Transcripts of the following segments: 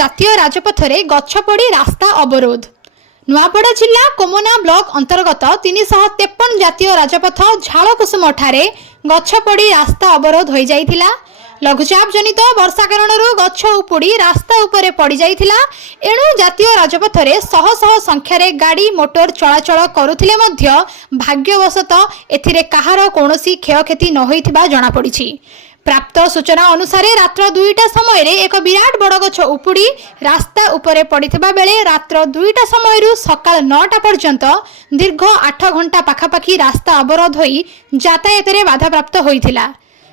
জাতীয় রাজপথরে গছ পড়ি রাস্তা অবরোধ। नुआपड़ा जिला कोमना ब्लॉक अंतर्गत 353 जातीय राजपथ झाड़कुसुम ठारे गछ पड़ी रास्ता अवरोध हो जाइथिला। लघुचाप जनित वर्षा कारण गछ उपुड़ी रास्ता उपरे पड़ जाइथिला। एणु जातीय राजपथरे शह शह संख्यारे गाड़ी मोटर चलाचल करुथिले मध्य भाग्यवशत एथिरे कहार कौनसी क्षयक्षति न होइथिबा जणा पड़िछि। प्राप्त सूचना अनुसार रात्र 2टा समय एक विराट बड़ गछ उपुड़ी रास्ता उपरे पड़िथिबा बेले रात्र 2टा समय सकाल 9टा पर्यंत दीर्घ 8 घंटा पाखापाखी रास्ता अवरोध होई यातायात रे बाधा प्राप्त होइथिला।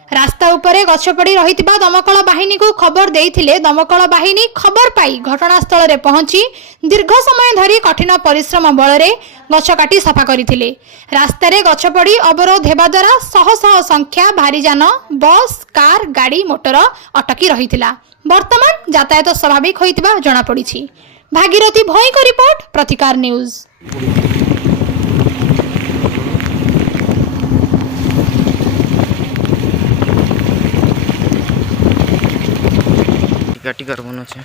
रास्ता उपरे गछ पड़ी रहिथिबा दमकल बाहिनी को खबर देइथिले दमकल बाहिनी खबर पाई घटनास्थल रे पहुंची दीर्घ समय धरी कठिन परिश्रम बलरे गछ काटी सफा करथिले। रास्ता रे गछ पड़ी अवरोध हेबा द्वारा शह शह संख्या भारी जान बस कार गाड़ी मोटर अटकी रहिथिला। वर्तमान यातायात स्वाभाविक होइतिबा जणा पड़िछि। भागीरथी भोई को रिपोर्ट, प्रतिकार न्यूज। টিকা টিকার মনে হচ্ছে।